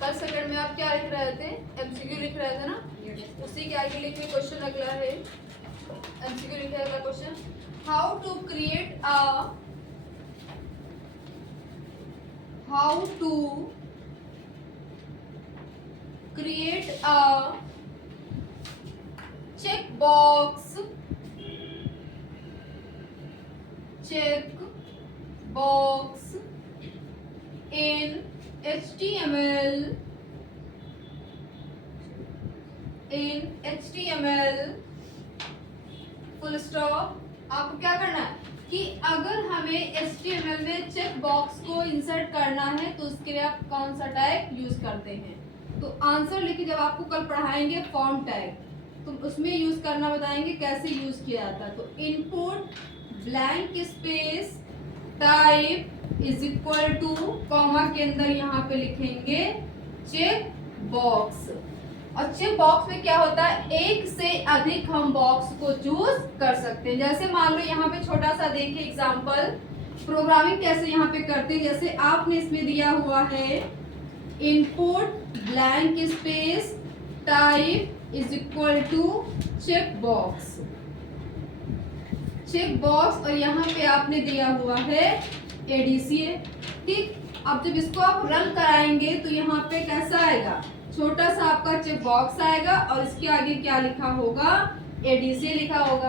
कल सेकंड में आप क्या लिख रहे थे? एमसीक्यू लिख रहे थे ना, उसी के आगे लिखिए क्वेश्चन अगला है। एमसीक्यू लिखा है अगला question, how to create a check box in HTML full stop. आपको क्या करना है कि अगर हमें HTML में चेक बॉक्स को इंसर्ट करना है तो उसके लिए आप कौन सा टैग यूज करते हैं? तो आंसर लिखिए, जब आपको कल पढ़ाएंगे फॉर्म टैग तो उसमें यूज करना बताएंगे कैसे यूज किया जाता है। तो input blank space type is equal to comma के अंदर यहाँ पे लिखेंगे चेक बॉक्स। और चेक बॉक्स में क्या होता है, एक से अधिक हम बॉक्स को चूज कर सकते हैं। जैसे मान लो यहाँ पे छोटा सा देखिए एग्जांपल, प्रोग्रामिंग कैसे यहाँ पे करते हैं। जैसे आपने इसमें दिया हुआ है input blank space type is equal to check box और यहाँ पे आपने दिया हुआ है एडीसीए। ठीक, अब जब इसको आप रन कराएंगे तो यहाँ पे कैसा आएगा, छोटा सा आपका चेक बॉक्स आएगा और इसके आगे क्या लिखा होगा, एडीसीए लिखा होगा।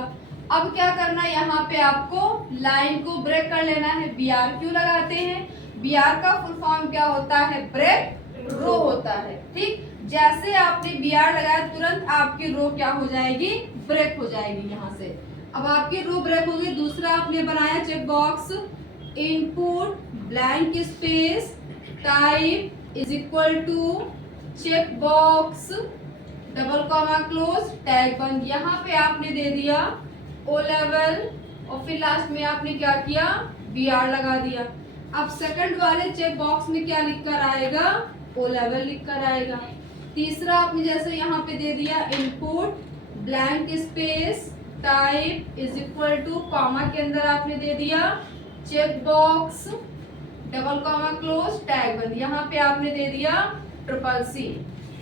अब क्या करना है, यहाँ पे आपको लाइन को ब्रेक कर लेना है। बीआर क्यों लगाते हैं? बीआर का फुल फॉर्म क्या होता है, ब्रेक रो होता है। ठीक, जैसे आपने बीआर लगाया तुरंत आपकी रो क्या हो जाएगी, ब्रेक हो जाएगी यहाँ से। अब आपकी रो ब्रेक होगी। दूसरा आपने बनाया check box, input blank space type is equal to check box double comma close tag बंद। यहाँ पे आपने दे दिया ओ लेवल और फिर लास्ट में आपने क्या किया, बीआर लगा दिया। अब सेकंड वाले चेक बॉक्स में क्या लिख कर आएगा, ओ लेवल लिख कर आएगा। तीसरा आपने जैसे यहाँ पे दे दिया input blank space type is equal to comma के अंदर आपने दे दिया check box double comma close tag बंद। यहाँ पे आपने दे दिया ट्रिपल सी।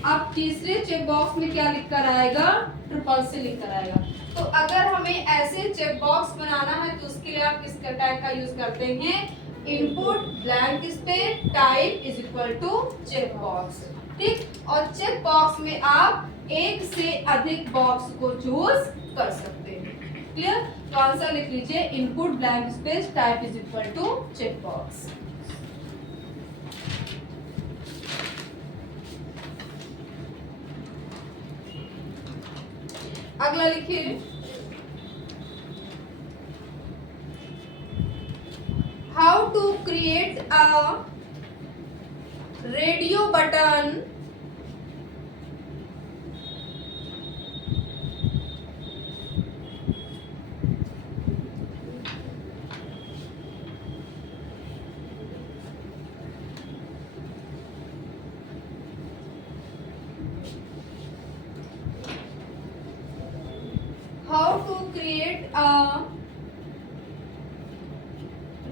अब तीसरे चेक बॉक्स में क्या लिख कर आएगा, ट्रिपल सी लिख कर आएगा। तो अगर हमें ऐसे चेक बॉक्स बनाना है तो उसके लिए आप किस टैग का यूज करते हैं, input blank space type is equal to check box. ठीक, और चेक बॉक्स में आप एक से अधिक बॉक्स को चूज कर सकते हैं। क्लियर? तो आंसर लिख लीजिए input blank space type is equal to check box. अगला लिखिए, how to create a radio button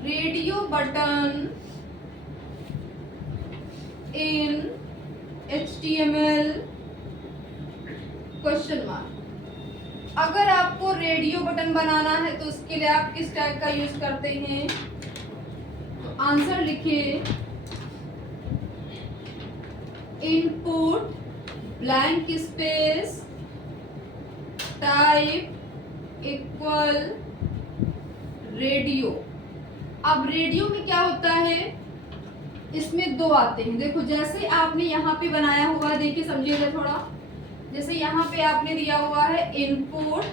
radio button in HTML question mark. अगर आपको रेडियो बटन बनाना है तो उसके लिए आप किस टैग का यूज करते हैं? तो आंसर लिखिए input blank space type equal radio. अब रेडियो में क्या होता है, इसमें दो आते हैं। देखो जैसे आपने यहाँ पे बनाया हुआ है, देखिए समझिएगा थोड़ा। जैसे यहाँ पे आपने दिया हुआ है इनपुट,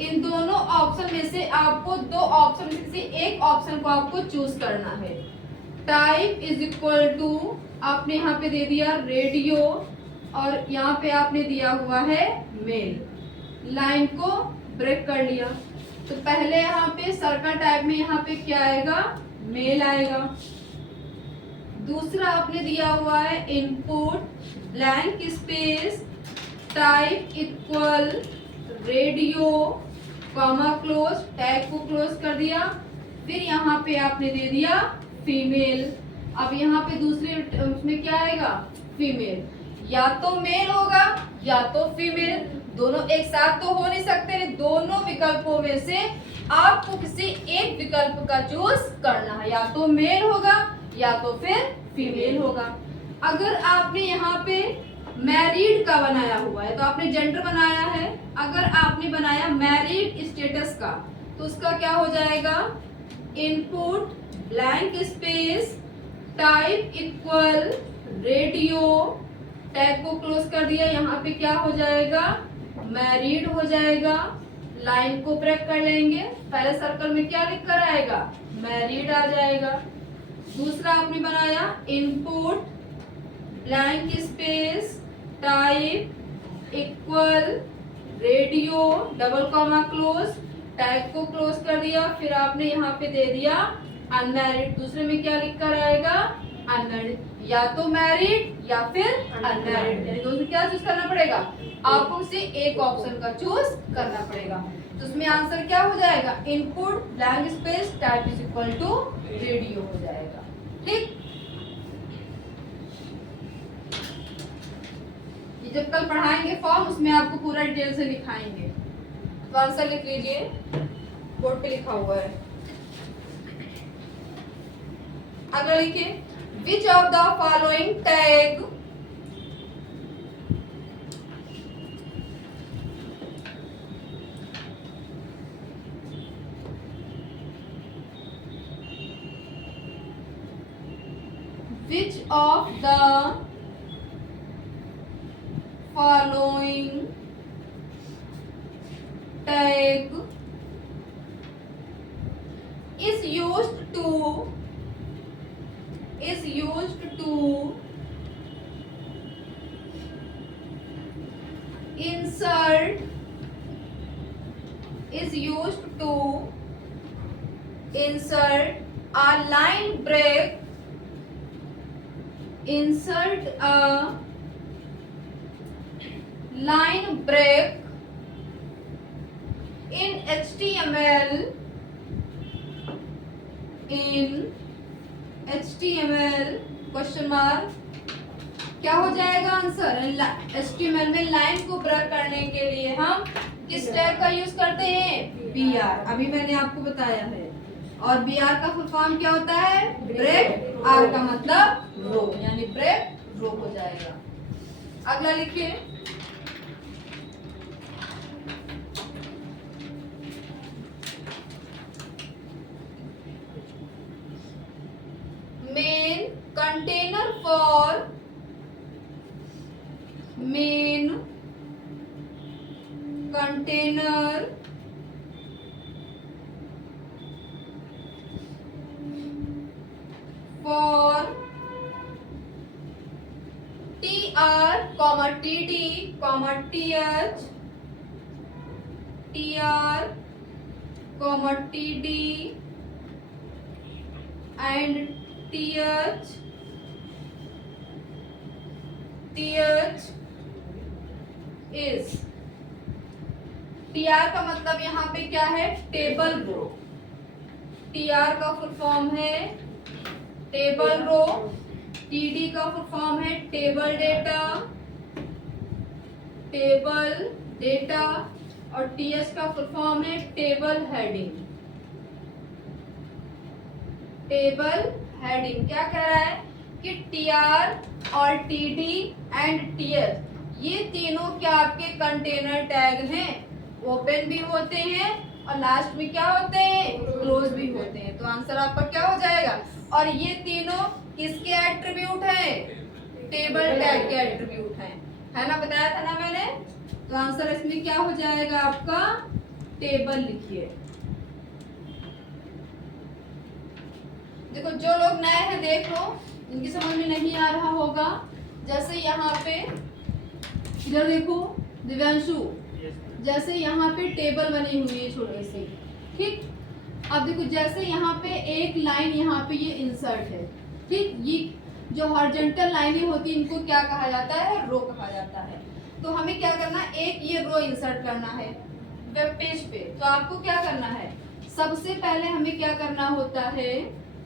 इन दोनों ऑप्शन में से आपको दो ऑप्शन में से किसी एक ऑप्शन को आपको चूज करना है। टाइप इज इक्वल टू आपने यहाँ पे दे दिया रेडियो और यहाँ पे आपने दिया हुआ है मेल। लाइन को ब्रेक कर लिया तो पहले यहाँ पे सर्कल टाइप में यहाँ पे क्या आएगा, मेल आएगा। दूसरा आपने दिया हुआ है input blank space type equal radio comma close, tag को क्लोज कर दिया। फिर यहाँ पे आपने दे दिया फीमेल। अब यहाँ पे दूसरे उसमें क्या आएगा, फीमेल। या तो मेल होगा या तो फीमेल, दोनों एक साथ तो हो नहीं सकते। दोनों विकल्पों में से आपको किसी एक विकल्प का चूज करना है, या तो मेल होगा या तो फिर फीमेल होगा। अगर आपने यहाँ पे मैरिड का बनाया हुआ है तो आपने जेंडर बनाया है। अगर आपने बनाया मैरिड स्टेटस का तो उसका क्या हो जाएगा, input blank space type equal radio, tag को क्लोज कर दिया। यहाँ पे क्या हो जाएगा, मैरिड हो जाएगा। लाइन को ब्रेक कर लेंगे, पहले सर्कल में क्या लिख कर आएगा, मैरिड आ जाएगा। दूसरा आपने बनाया input blank space type equal radio double comma close, tag को क्लोज कर दिया। फिर आपने यहाँ पे दे दिया अनमैरिड। दूसरे में क्या लिख कर आएगा, अनमैरिड, या तो मैरिड या फिर अनमैरिड, यानी दोनों क्या चूज करना पड़ेगा, आपको से एक ऑप्शन का चूज करना पड़ेगा। तो उसमें आंसर क्या हो जाएगा, input blank space type is equal to radio हो जाएगा। ठीक, ये जब कल पढ़ाएंगे फॉर्म उसमें आपको पूरा डिटेल से लिखाएंगे। तो आंसर लिख लीजिए, बोर्ड पे लिखा हुआ है। अगला लिखिए, which of the following tag which of the following tag is used to insert a line break, insert a line break in HTML, question mark. क्या हो जाएगा आंसर, HTML में लाइन को ब्रेक करने के लिए हम किस टैग का यूज करते हैं, BR। अभी मैंने आपको बताया है। और BR का फुल फॉर्म क्या होता है, ब्रेक। R का मतलब रो, यानी ब्रेक रो हो जाएगा। अगला लिखिए, main container for TR, TD, TH, TR, TD and TH is। TR का मतलब यहाँ पे क्या है, टेबल रो। TR का फुल फॉर्म है टेबल रो। TD का फुल फॉर्म है टेबल डेटा और TH का फुल फॉर्म है टेबल हेडिंग। क्या कह रहा है कि TR और TD एंड TH ये तीनों क्या आपके कंटेनर टैग हैं, ओपन भी होते हैं और लास्ट में क्या होते हैं, क्लोज भी होते हैं। तो आंसर आपका क्या हो जाएगा, और ये तीनों किसके एट्रीब्यूट हैं, टेबल टैग के एट्रीब्यूट हैं, है ना, बताया था ना मैंने। तो आंसर इसमें क्या हो जाएगा आपका, टेबल लिखिए। देखो जो लोग नए हैं देख लो, इनकी समझ में नहीं आ रहा होगा। जैसे यहाँ पे इधर देखो दिव्यांशु, जैसे यहाँ पे टेबल बनी हुई है छोटी सी, ठीक। अब देखो जैसे यहाँ पे एक लाइन यहाँ पे ये इंसर्ट है, ठीक। ये जो हॉरिजॉन्टल लाइनें होती है इनको क्या कहा जाता है, रो कहा जाता है। तो हमें क्या करना है, एक ये रो इंसर्ट करना है वेब पेज पे। तो आपको क्या करना है, सबसे पहले हमें क्या करना होता है,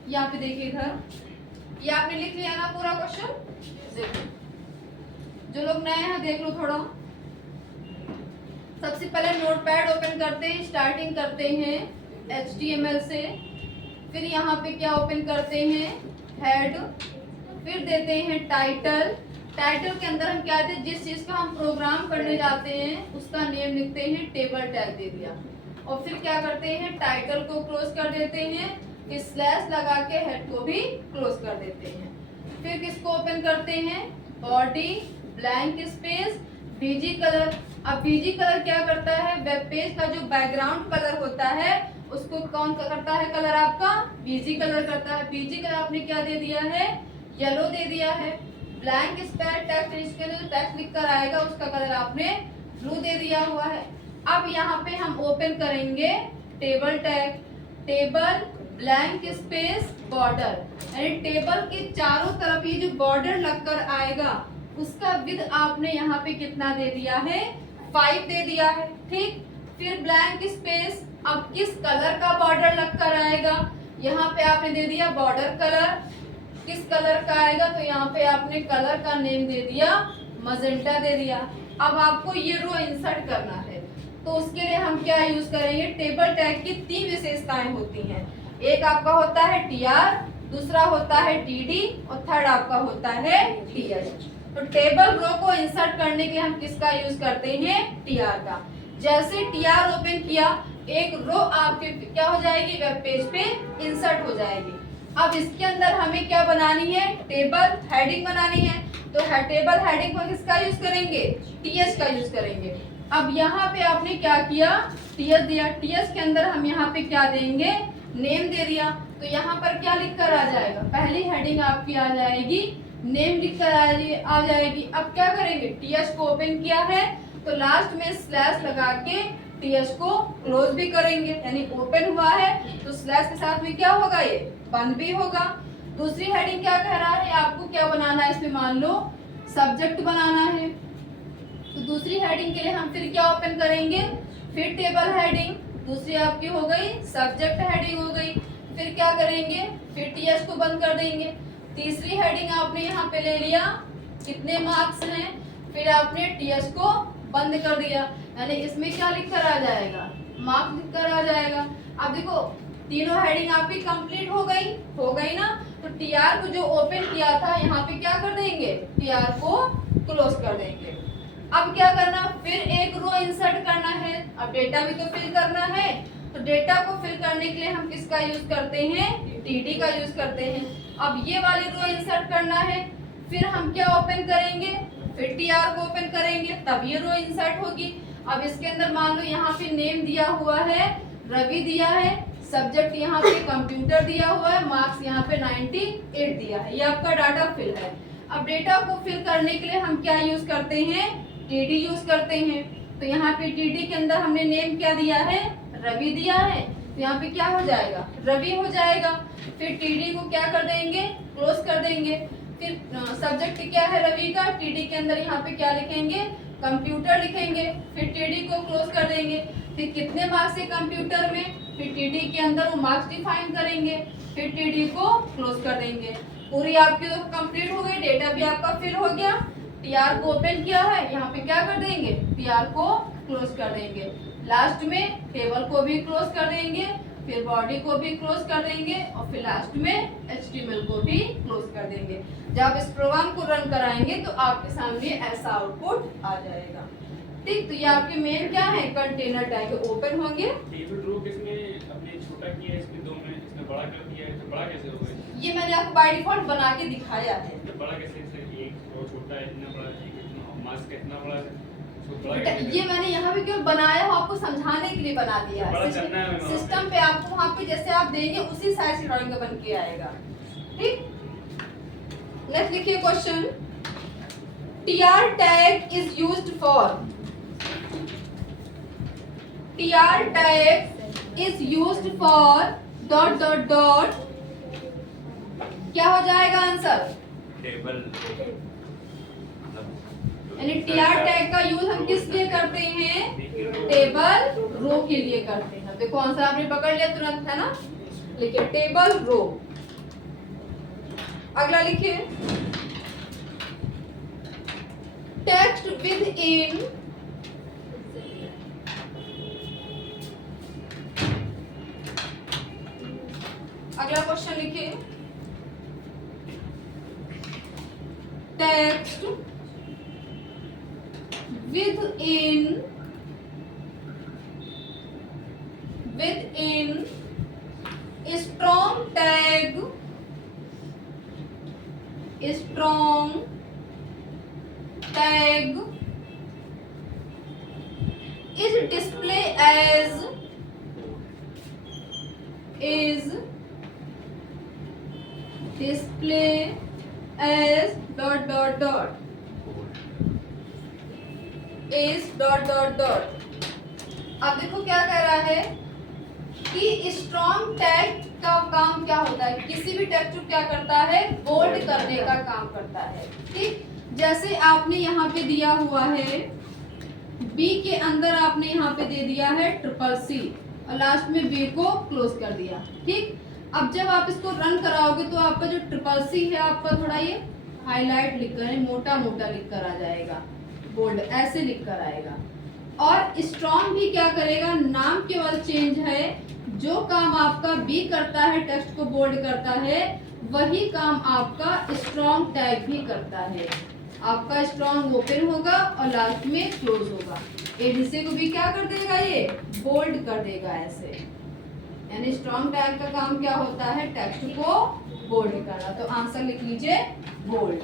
यहाँ पे देखिए इधर ये आपने लिख लिया ना पूरा क्वेश्चन? देखो, जो लोग नए हैं देख लो थोड़ा। सबसे पहले नोटपैड ओपन करते हैं, स्टार्टिंग करते हैं HTML से, फिर यहाँ पे क्या ओपन करते हैं, हेड, फिर देते हैं टाइटल। टाइटल के अंदर हम क्या देते हैं, जिस चीज का हम प्रोग्राम करने जाते हैं उसका नेम लिखते हैं, टेबल टैग दे दिया। और फिर क्या करते हैं, टाइटल को क्लोज कर देते हैं, फिर स्लैश लगा के हेड को भी क्लोज कर देते हैं। फिर किसको ओपन करते हैं, body, blank space, BG colour. अब बीजी कलर क्या करता है, वेब पेज का जो बैकग्राउंड कलर होता है उसको कौन करता है कलर, आपका बीजी कलर करता है। बीजी कलर आपने क्या दे दिया है, येलो दे दिया है। ब्लैंक स्पेस टेक्स्ट, इसके अंदर जो टेक्स्ट लिख कर आएगा उसका कलर आपने ब्लू दे दिया हुआ है। अब यहाँ पे हम ओपन करेंगे table tag, table blank space border, यानी टेबल के चारों तरफ ये जो बॉर्डर लगकर आएगा उसका विड्थ आपने यहाँ पे कितना दे दिया है, 5 दे दिया है। ठीक, फिर ब्लैंक स्पेस, अब किस कलर का बॉर्डर लगकर आएगा, यहाँ पे आपने दे दिया बॉर्डर कलर। किस कलर का आएगा, तो यहाँ पे आपने कलर का नेम दे दिया मजेंटा दे दिया। अब आपको ये रो इंसर्ट करना है तो उसके लिए हम क्या यूज करेंगे, टेबल टैग की 3 विशेषताएं होती हैं। एक आपका होता है TR, दूसरा होता है TD और थर्ड आपका होता है TH। तो टेबल रो को इंसर्ट करने के लिए हम किसका यूज करते हैं, TR का। जैसे TR ओपन किया, एक रो आपके क्या हो जाएगी, वेब पेज पे इंसर्ट हो जाएगी। अब इसके अंदर हमें क्या बनानी है, टेबल हेडिंग बनानी है। तो टेबल हेडिंग को किसका यूज करेंगे, TH का यूज करेंगे। अब यहाँ पे आपने क्या किया, TH दिया, TH के अंदर हम यहाँ पे क्या देंगे, नेम दे दिया। तो यहाँ पर क्या लिख कर आ जाएगा, पहली हेडिंग आपकी आ जाएगी, नेम लिख कर आ जाएगी। अब क्या करेंगे, TH को ओपन किया है तो लास्ट में स्लैश लगा के TH को क्लोज भी करेंगे, यानी ओपन हुआ है तो स्लैश के साथ में क्या होगा, ये बंद भी होगा। दूसरी हेडिंग क्या कह रहा है, आपको क्या बनाना है, इसमें मान लो सब्जेक्ट बनाना है। तो दूसरी हेडिंग के लिए हम फिर क्या ओपन करेंगे, फिर टेबल हेडिंग, दूसरी आपकी हो गई सब्जेक्ट हेडिंग हो गई। फिर क्या करेंगे, फिर TH को बंद कर देंगे। तीसरी हेडिंग आपने यहाँ पे ले लिया, कितने मार्क्स हैं, फिर आपने TH को बंद कर दिया, यानी इसमें क्या लिख कर आ जाएगा, मार्क्स लिख कर आ जाएगा। अब देखो तीनों हेडिंग आपकी कंप्लीट हो गई ना। तो TR को जो ओपन किया था यहाँ पे क्या कर देंगे, TR को क्लोज कर देंगे। अब क्या करना, फिर एक रो इंसर्ट करना है। अब डेटा भी तो फिल करना है, तो डेटा को फिल करने के लिए हम किसका यूज करते हैं, TD का यूज करते हैं। अब ये वाली रो इंसर्ट करना है, फिर हम क्या ओपन करेंगे, फिर TR को ओपन करेंगे, तब ये रो इंसर्ट होगी। अब इसके अंदर मान लो यहाँ पे नेम दिया हुआ है, रवि दिया है, सब्जेक्ट यहाँ पे कंप्यूटर दिया हुआ है, मार्क्स यहाँ पे 98 दिया है, ये आपका डाटा फिल है। अब डेटा को फिल करने के लिए हम क्या यूज करते हैं, TD यूज करते हैं। तो यहाँ पे TD के अंदर हमने नेम क्या दिया है, रवि दिया है, तो यहाँ पे क्या हो जाएगा, रवि हो जाएगा। फिर TD को क्या कर देंगे, क्लोज कर देंगे। फिर सब्जेक्ट क्या है रवि का, TD के अंदर यहाँ पे क्या लिखेंगे, कंप्यूटर लिखेंगे, फिर TD को क्लोज कर देंगे। फिर कितने मार्क्स है कंप्यूटर में, फिर TD के अंदर वो मार्क्स डिफाइन करेंगे, फिर TD को क्लोज कर देंगे। पूरी आपकी तो कंप्लीट हो गई, डेटा भी आपका फिल हो गया। TR को ओपन किया है, यहाँ पे क्या कर देंगे, TR को क्लोज कर देंगे। लास्ट में टेबल को भी क्लोज कर देंगे, फिर बॉडी को भी क्लोज कर देंगे और फिर लास्ट में HTML को भी क्लोज कर देंगे। जब इस प्रोग्राम को रन कराएंगे तो आपके सामने ऐसा आउटपुट आ जाएगा। ठीक, तो ये आपके मेन क्या है, कंटेनर टैग ओपन होंगे। टेबल रो किसने अपने छोटा किया है, इसमें 2 में इसने बड़ा कर दिया है, तो बड़ा कैसे होगा, ये मैंने आपको बाय डिफॉल्ट बना के दिखाया है। तो बड़ा कैसे, एक रो छोटा है, इतना बड़ा है, इतना मास्क कितना बड़ा है, तो बड़ा बेटा कैसे ये मैंने यहाँ पे क्यों बनाया है, आपको समझाने के लिए बना दिया बड़ा है। करना है हमें सिस्टम पे आपको वहाँ पे जैसे आप देंगे उसी साइज की ड्राइंग बन के आएगा। ठीक, नेक्स्ट लिखिए question, TR tag is used for, TR tag is used for dot dot dot, क्या हो जाएगा आंसर, टेबल, यानी TR टैग का यूज हम किस लिए करते हैं, टेबल रो के लिए करते हैं। देखो आंसर आपने पकड़ लिया तुरंत, है ना, लिखिए टेबल रो। अगला लिखिए टेक्स्ट विद इन अगला क्वेश्चन लिखिए text with in strong tag is display as dot dot dot is dot dot dot। अब देखो क्या कह रहा है कि स्ट्रॉन्ग टैग का काम क्या होता है, किसी भी टेक्स्ट को क्या करता है, बोल्ड करने का काम करता है। ठीक, जैसे आपने यहाँ पे दिया हुआ है बी के अंदर आपने यहाँ पे दे दिया है CCC और लास्ट में बी को क्लोज कर दिया। ठीक, अब जब आप इसको रन कराओगे तो आपका जो CCC है आपका थोड़ा ये हाईलाइट लिख कर मोटा मोटा लिख कर आ जाएगा, बोल्ड ऐसे लिख कर आएगा। और स्ट्रॉन्ग भी क्या करेगा, नाम केवल चेंज है, जो काम आपका बी करता है टेक्स्ट को बोल्ड करता है वही काम आपका स्ट्रॉन्ग टैग भी करता है। आपका स्ट्रॉन्ग ओपन होगा और लास्ट में क्लोज होगा। एडीसी को भी क्या कर देगा, ये बोल्ड कर देगा ऐसे। यानी स्ट्रॉन्ग टैग का काम क्या होता है, टेक्स्ट को बोल्ड करना। तो आंसर लिख लीजिए बोल्ड।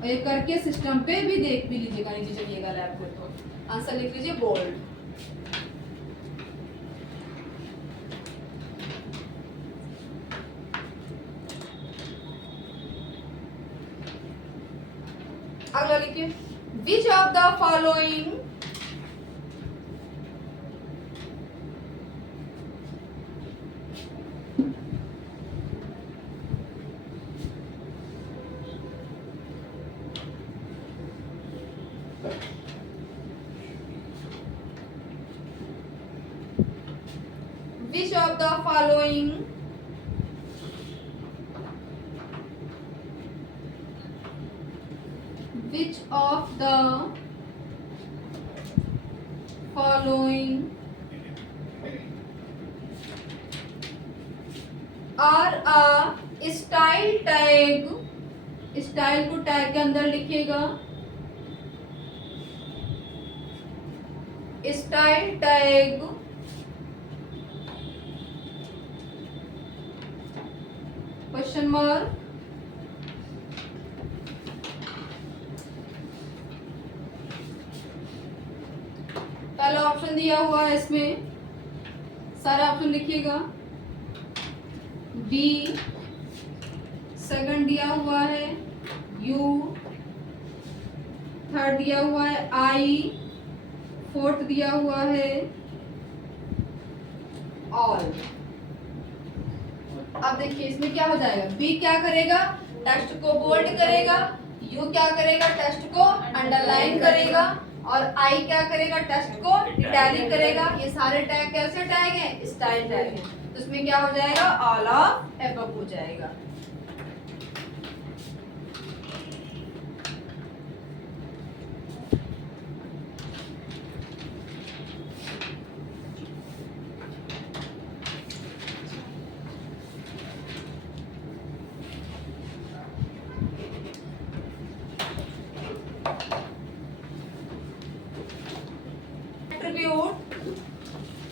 और ये करके सिस्टम पे भी देख भी लीजिएगा, नीचे चलिएगा लैब पे तो आंसर लिख लीजिए बोल्ड। अगला लिखिए which of the following which of the following are a style tag, style को टैग के अंदर लिखिएगा, स्टाइल टैग क्वेश्चन मार्क। पहला ऑप्शन दिया हुआ है, इसमें सारा ऑप्शन लिखिएगा। बी सेकंड दिया हुआ है, यू थर्ड दिया हुआ है, आई फोर्थ दिया हुआ है, ऑल। अब देखिए इसमें क्या हो जाएगा, बी क्या करेगा, टेक्स्ट को बोल्ड करेगा, यू क्या करेगा, टेक्स्ट को अंडरलाइन करेगा, और आई क्या करेगा, टेक्स्ट को इटैलिक करेगा। ये सारे टैग कैसे टैग हैं, स्टाइल टैग हैं। तो इसमें क्या हो जाएगा, ऑल ऑफ एबव हो जाएगा।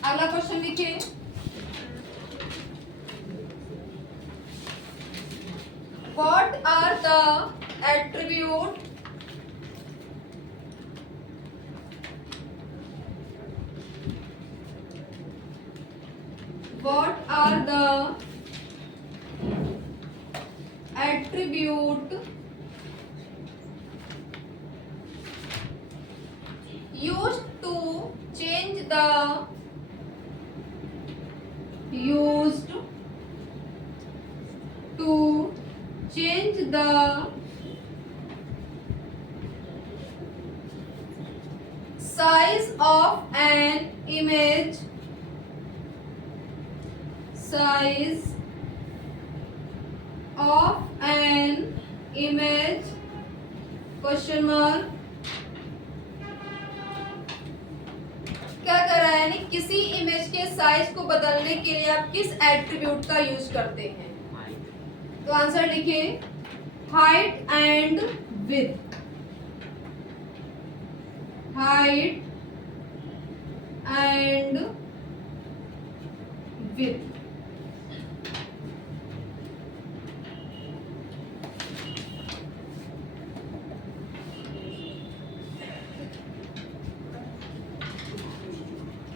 अगला क्वेश्चन लिखिए, what are the attribute used to change the size of an image, size of an image question mark. क्या कर रहा है, यानी किसी इमेज के साइज को बदलने के लिए आप किस एट्रीब्यूट का यूज करते हैं? तो आंसर लिखिए, height and width. Height and width.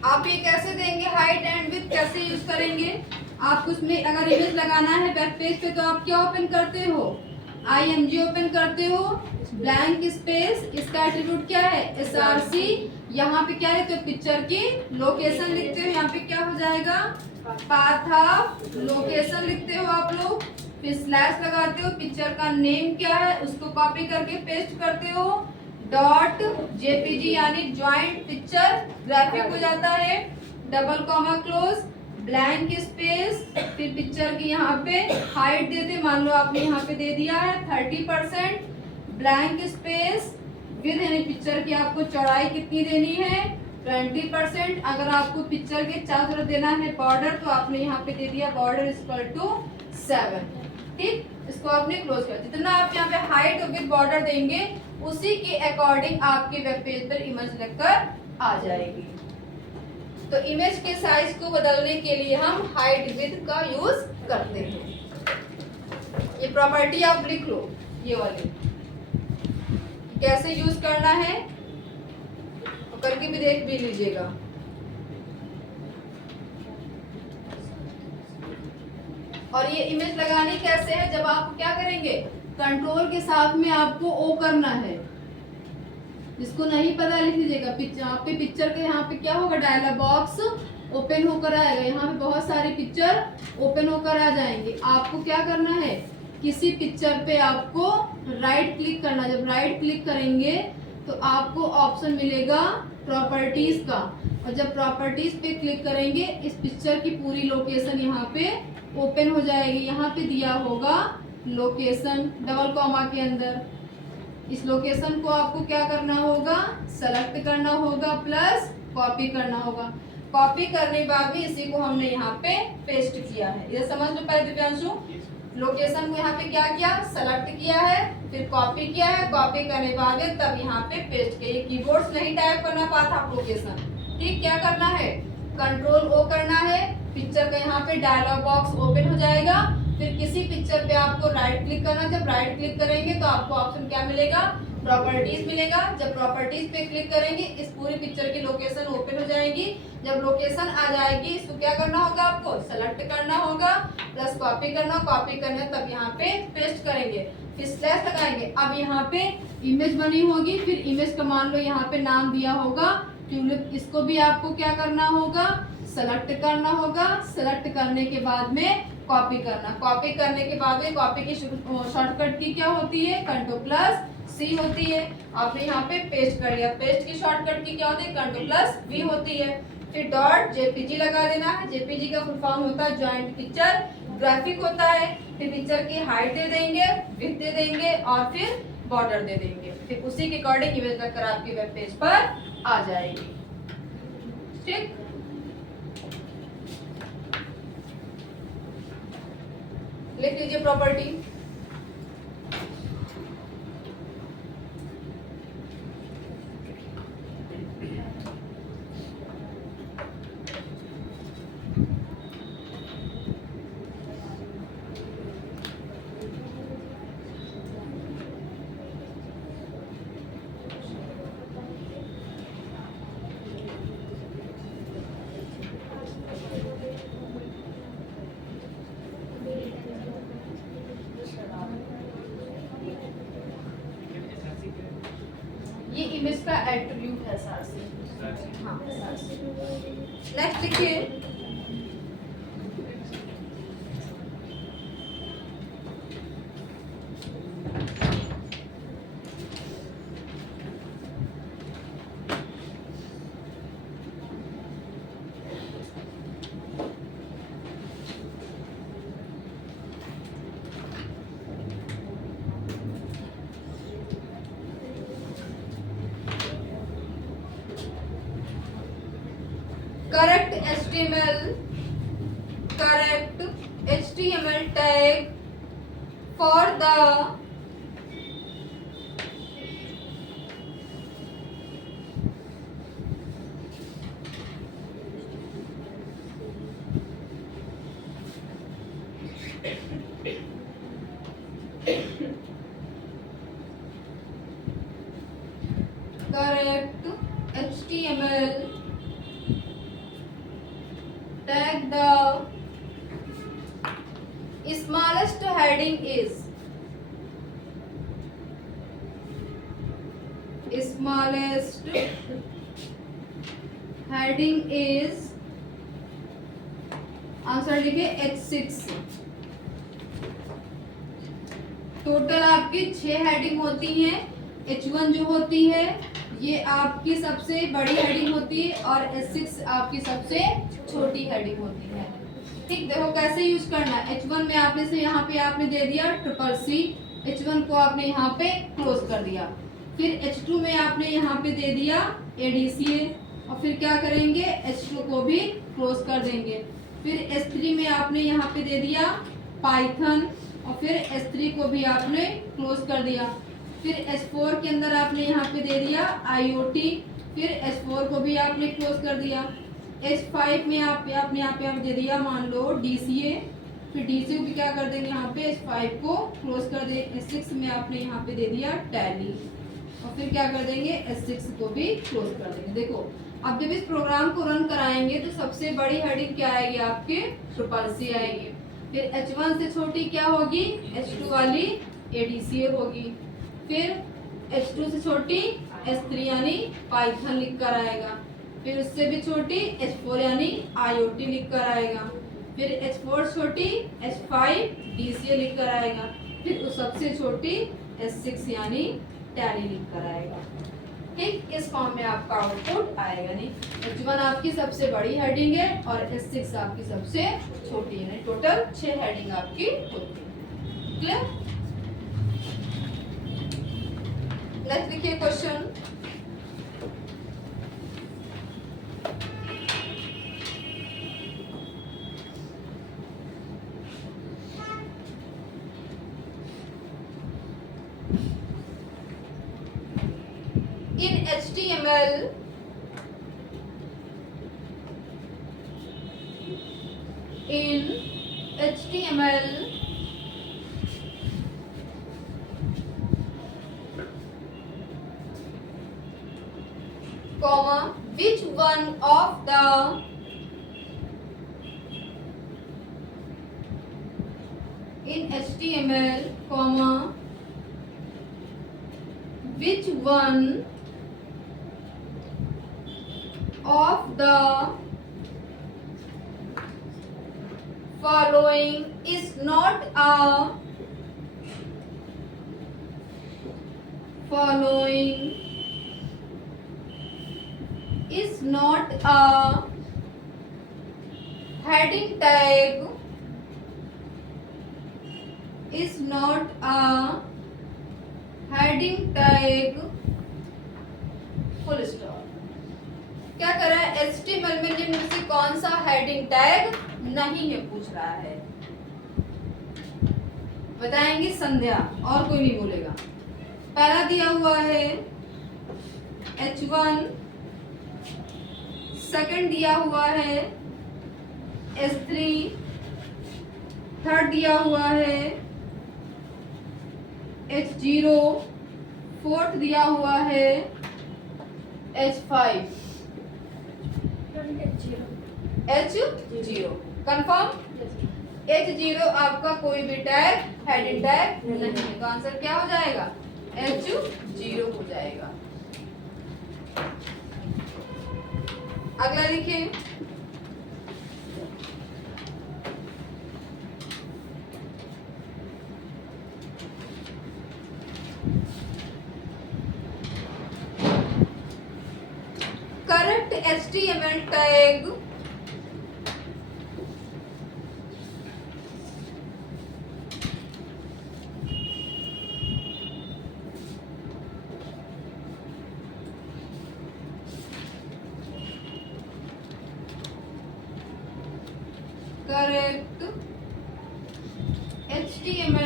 आप ये कैसे देंगे, हाइट एंड विड्थ कैसे यूज करेंगे? आप उसमें अगर इमेज लगाना है वेब पेज पे तो आप क्या ओपन करते हो? IMG ओपन करते हो, ब्लैंक स्पेस, इसका एट्रीब्यूट क्या है? SRC। यहाँ पे क्या लिखते हो? पिक्चर की लोकेशन लिखते हो। यहाँ पे क्या हो जाएगा? पाथ ऑफ लोकेशन लिखते हो आप लोग। फिर स्लैश लगाते हो, पिक्चर का नेम क्या है उसको कॉपी करके पेस्ट करते हो। डॉट JPG यानी ज्वाइंट पिक्चर ग्राफिक हो जाता है। Double comma close, blank space, फिर पिक्चर की यहाँ पे हाइट देते, मान लो आपने यहाँ पे दे दिया है 30%, ब्लैंक स्पेस, विड्थ यानी पिक्चर की आपको चौड़ाई कितनी देनी है? 20%। अगर आपको पिक्चर के चारों तरफ देना है बॉर्डर तो आपने यहाँ पे दे दिया बॉर्डर इक्वल टू 7। ठीक, इसको आपने क्लोज कर। जितना आप यहाँ पे हाइट और विड्थ बॉर्डर देंगे उसी के अकॉर्डिंग आपके वेब पेज पर इमेज लगकर आ जाएगी। तो इमेज के साइज को बदलने के लिए हम हाइट विड्थ का यूज करते हैं। ये प्रॉपर्टी आप लिख लो, ये वाली कैसे यूज करना है तो करके भी देख भी लीजिएगा। और ये इमेज लगानी कैसे है, जब आप क्या करेंगे, कंट्रोल के साथ में आपको ओ करना है। जिसको नहीं पता लिख लीजिएगा। पिक्चर, आपके पिक्चर के यहाँ पे क्या होगा, डायलॉग बॉक्स ओपन होकर आएगा। यहाँ पे बहुत सारी पिक्चर ओपन होकर आ जाएंगे। आपको क्या करना है, किसी पिक्चर पे आपको राइट क्लिक करना। जब राइट क्लिक करेंगे तो आपको ऑप्शन मिलेगा प्रॉपर्टीज का, और जब प्रॉपर्टीज पे क्लिक करेंगे इस पिक्चर की पूरी लोकेशन यहाँ पे ओपन हो जाएगी। यहाँ पे दिया होगा लोकेशन डबल कॉमा के अंदर। इस लोकेशन को आपको क्या करना होगा, सेलेक्ट करना होगा प्लस कॉपी करना होगा। कॉपी करने के बाद भी इसी को हमने यहाँ पे पेस्ट किया है। ये समझ लो पहले दिव्यांशु, लोकेशन को यहाँ पे क्या किया, सेलेक्ट किया है, फिर कॉपी किया है, कॉपी करने के बाद तब यहाँ पे पेस्ट किया। ये कीबोर्ड नहीं टाइप करना पाता आप लोकेशन। ठीक, क्या करना है, कंट्रोल ओ करना है, पिक्चर का यहाँ पे डायलॉग बॉक्स ओपन हो जाएगा। फिर किसी पिक्चर पे आपको राइट क्लिक करना। जब राइट क्लिक करेंगे तो आपको ऑप्शन क्या मिलेगा, प्रॉपर्टीज मिलेगा। जब प्रॉपर्टीज पे क्लिक करेंगे इस पूरी पिक्चर की लोकेशन ओपन हो जाएगी। जब लोकेशन आ जाएगी इसको क्या करना होगा, आपको सेलेक्ट करना होगा प्लस कॉपी करना। कॉपी करना तब यहाँ पे पेस्ट करेंगे, फिर स्लैश लगाएंगे। अब यहाँ पे इमेज बनी होगी, फिर इमेज का मान लो यहाँ पे नाम दिया होगा ट्यूलिप। इसको भी आपको क्या करना होगा, सेलेक्ट करना होगा। सेलेक्ट करने के बाद में कॉपी करना। कॉपी करने के बाद में कॉपी की शॉर्टकट की क्या होती है, कंट्रोल प्लस सी होती है। आपने यहाँ पे पेस्ट कर लिया। पेस्ट की शॉर्टकट की क्या होती है, कंट्रोल प्लस वी होती है। फिर डॉट JPG लगा देना है। JPG का फुल फॉर्म होता है ज्वाइंट पिक्चर ग्राफिक होता है। फिर पिक्चर की हाइट दे देंगे, विड्थ दे देंगे और फिर बॉर्डर दे देंगे। फिर उसी के अकॉर्डिंग इमेज लगकर आपके वेब पेज पर आ जाएगी। ठीक, लिख लीजिए प्रॉपर्टी। ये इमेज का एट्रीब्यूट है SRC। हाँ, नेक्स्ट देखिए, correct HTML tag for the correct HTML tag. The smallest heading is answer लिखिए H6। टोटल आपकी 6 हेडिंग होती हैं। H1 जो होती है ये आपकी सबसे बड़ी हेडिंग होती है और H6 आपकी सबसे छोटी हेडिंग होती है। ठीक, देखो कैसे यूज करना है। H1 में आपने से यहाँ पे आपने दे दिया CCC, H1 को आपने यहाँ पे क्लोज कर दिया। फिर H2 में आपने यहाँ पे दे दिया ADCA और फिर क्या करेंगे, H2 को भी क्लोज कर देंगे। फिर S3 में आपने यहाँ पे दे दिया पाइथन और फिर S3 को भी आपने क्लोज कर दिया। फिर S4 के अंदर आपने यहाँ पे दे दिया IoT, फिर S4 को भी आपने क्लोज कर दिया। H5 में आपने यहाँ पे दे दिया मान लो DCA, फिर DCA को भी क्या कर देंगे यहाँ पे H5 को क्लोज कर देंगे। S6 में आपने यहाँ पे दे दिया टैली और फिर क्या कर देंगे S6 को भी क्लोज कर देंगे। देखो अब जब इस प्रोग्राम को रन कराएंगे तो सबसे बड़ी हेडिंग क्या आएगी आपके CCC आएगी। फिर H1 से छोटी क्या होगी, H2 वाली ADCA होगी। फिर H2 से छोटी S3 यानी पाइथन लिख कर आएगा। फिर उससे भी छोटी H4 यानी IoT लिख कर आएगा। फिर H4 छोटी H5 DCA लिख कर आएगा। फिर उस सबसे छोटी S6 यानी टैली लिख कर आएगा। ठीक, इस फॉर्म में आपका आउटपुट आएगा। नहीं, H1 आपकी सबसे बड़ी हेडिंग है और S6 आपकी सबसे छोटी है। टोटल 6 हेडिंग आपकी होती है। क्लियर? नेक्स्ट लिखिए question. In HTML, comma, which one of the in HTML, comma, which one of the following is not a heading tag, is not a heading tag, full stop। क्या कर रहा है, HTML में निम्न से कौन सा हेडिंग टैग नहीं है पूछ रहा है। बताएंगे संध्या, और कोई नहीं बोलेगा। पहला दिया हुआ है H1, सेकंड दिया हुआ है S3, थर्ड दिया हुआ है H0, फोर्थ दिया हुआ है H5, H0। कंफर्म? H0 आपका कोई भी टैग हेडिंग टैग नहीं है, तो आंसर क्या हो जाएगा, H0 हो जाएगा। अगला लिखिए। Correct HTML tag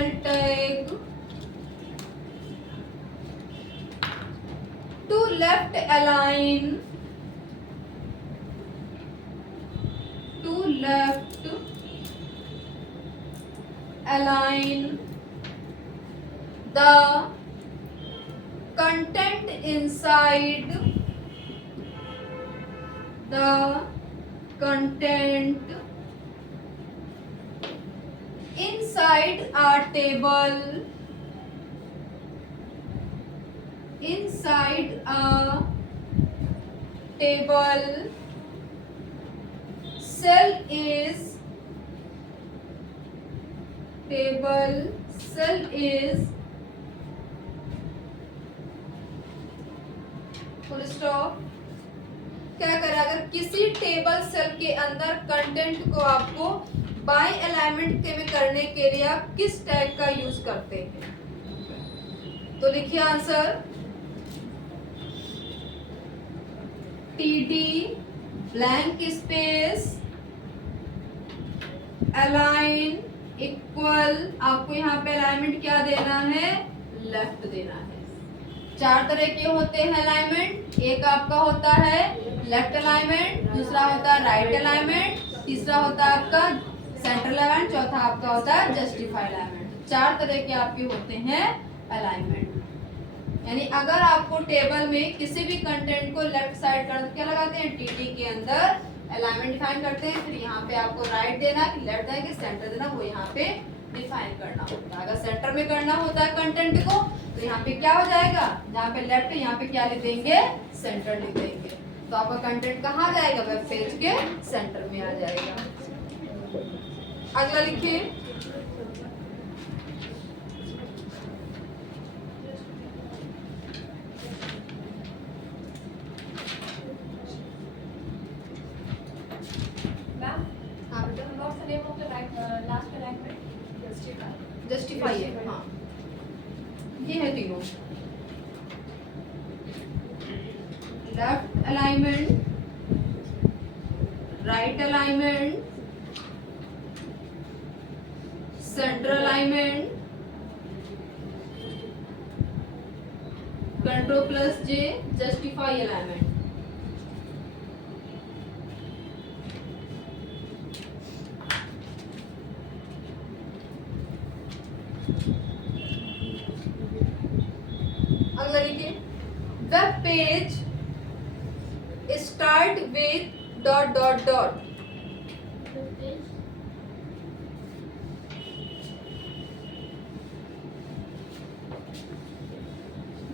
HTML tag to left align the content inside a table cell is full stop. क्या करें, अगर किसी टेबल सेल के अंदर कंटेंट को आपको बाई अलाइनमेंट में करने के लिए आप किस टैग का यूज करते हैं? तो लिखिए answer TD blank space align equal, आपको यहाँ पे अलाइनमेंट क्या देना है? लेफ्ट देना है। 4 तरह के होते हैं अलाइनमेंट। एक आपका होता है लेफ्ट अलाइनमेंट, दूसरा होता है राइट अलाइनमेंट, तीसरा होता है आपका सेंट्रल अलाइनमेंट, चौथा आपका होता है जस्टिफाई अलाइनमेंट। 4 तरह के आपके होते हैं अलाइनमेंट। यानी अगर आपको टेबल में किसी भी कंटेंट को लेफ्ट साइड करना क्या लगाते हैं? TD के अंदर अलाइनमेंट डिफाइन करते हैं। फिर यहाँ पे आपको राइट देना कि लेफ्ट देना कि सेंटर देना, वो यहाँ पे डिफाइन करना होता है। अगर सेंटर में करना होता है कंटेंट को तो यहाँ पे क्या हो जाएगा? जहाँ पे लेफ्ट है यहाँ पे क्या लिख देंगे? सेंटर लिख देंगे। तो आपका कंटेंट कहाँ जाएगा? वेब पेज के सेंटर में आ जाएगा। अगला लिखिए जस्टिफाई है। हाँ, ये है तीनों। Left alignment, right alignment, central alignment, Ctrl+J justify alignment. अगला लिखिए web page start with ...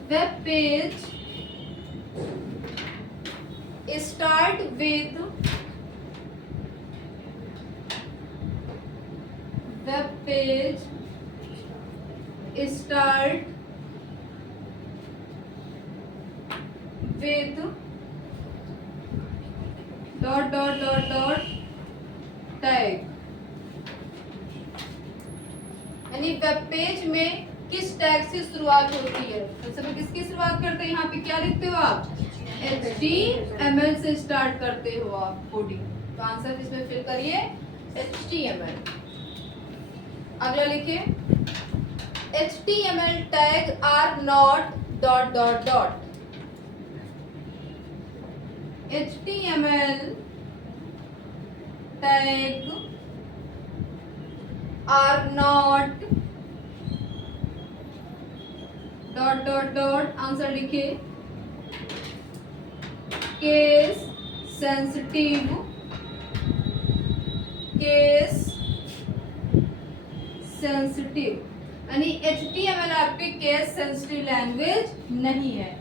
web page start with tag. यानी वेब पेज में किस टैग से शुरुआत होती है? सबसे पहले किसकी शुरुआत करते हैं? यहाँ पे क्या लिखते हो आप? HTML से स्टार्ट करते हो आप कोडिंग। तो आंसर इसमें फिल करिए HTML। अगला लिखिए HTML tag are not ... HTML tag are not ... answer लिखिए केस सेंसिटिव यानी HTML आपकी केस सेंसिटिव लैंग्वेज नहीं है।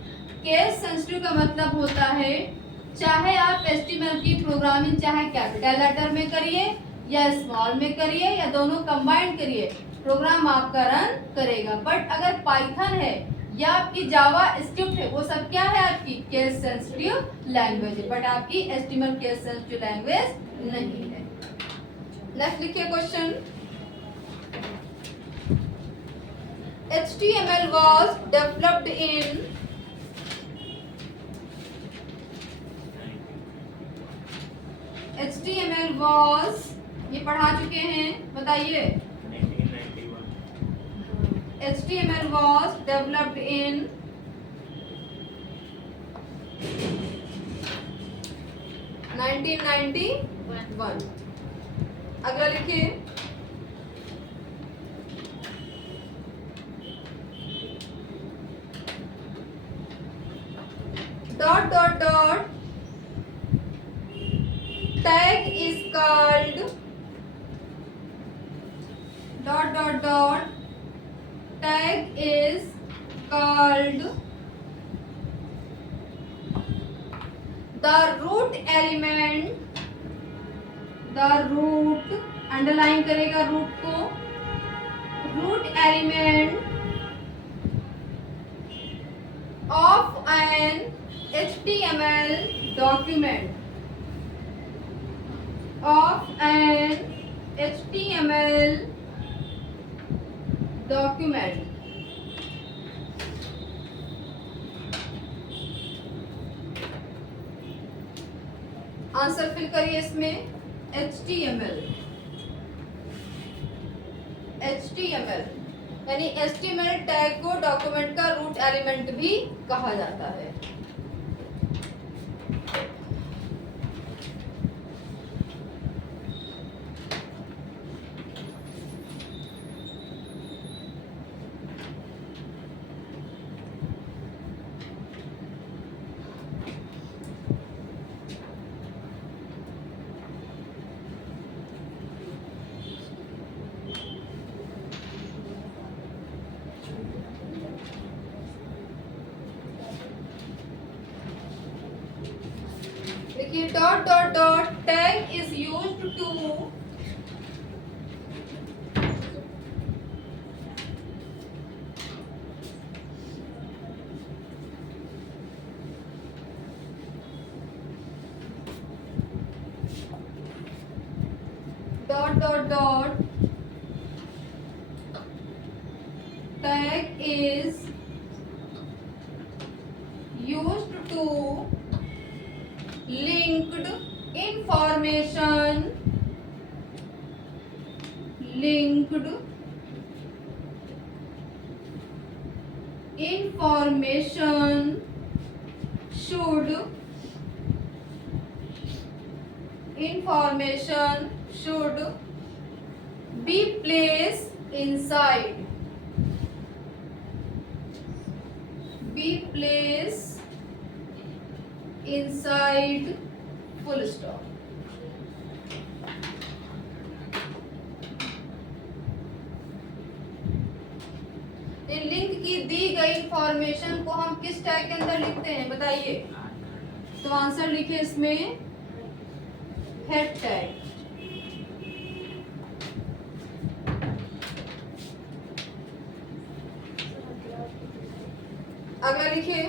केस सेंसिटिव का मतलब होता है चाहे आप HTML की प्रोग्रामिंग चाहे कैपिटल लेटर में करिए या स्मॉल में करिए या दोनों कंबाइंड करिए, प्रोग्राम आपका रन करेगा। बट अगर पाइथन है या आपकी जावा स्क्रिप्ट है, वो सब क्या है? आपकी केस सेंसिटिव लैंग्वेज है, बट आपकी HTML केस सेंसिटिव लैंग्वेज नहीं है। नेक्स्ट लिखिए question HTML was developed in HTML was, ये पढ़ा चुके हैं, बताइए। 1991 HTML was developed in 1991. अगला लिखिए dot dot dot tag is called dot dot dot tag is called the root element, the root underline करेगा रूट को, root element of an HTML document, of an HTML document. Answer fill करिए इसमें HTML यानी HTML tag को document का root element भी कहा जाता है। देखिए dot dot dot tag is used to dot dot dot tag is used to linked information should be placed inside full stop। Link की दी गई इंफॉर्मेशन को हम किस टैग के अंदर लिखते हैं बताइए? तो आंसर लिखे इसमें हेड टैग। अगला लिखिए